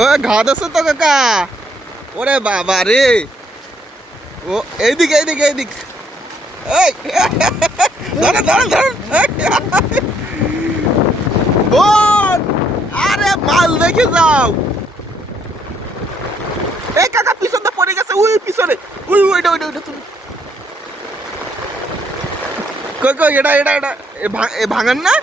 ও ঘাত আছে তো কাকা। ওরে বাবা রে, ও এইদিকে এইদিকে এইদিকে। এই ধরেন ধরেন ধরেন। বোন, আরে মাল দেখে যাও। এই কাকা পিছনটা পড়ে গেছে, ওই পিছনে, ওই ওইটা ওইটা ওইটা তুমি কই কই, এটা এটা এটা এ ভাঙান না।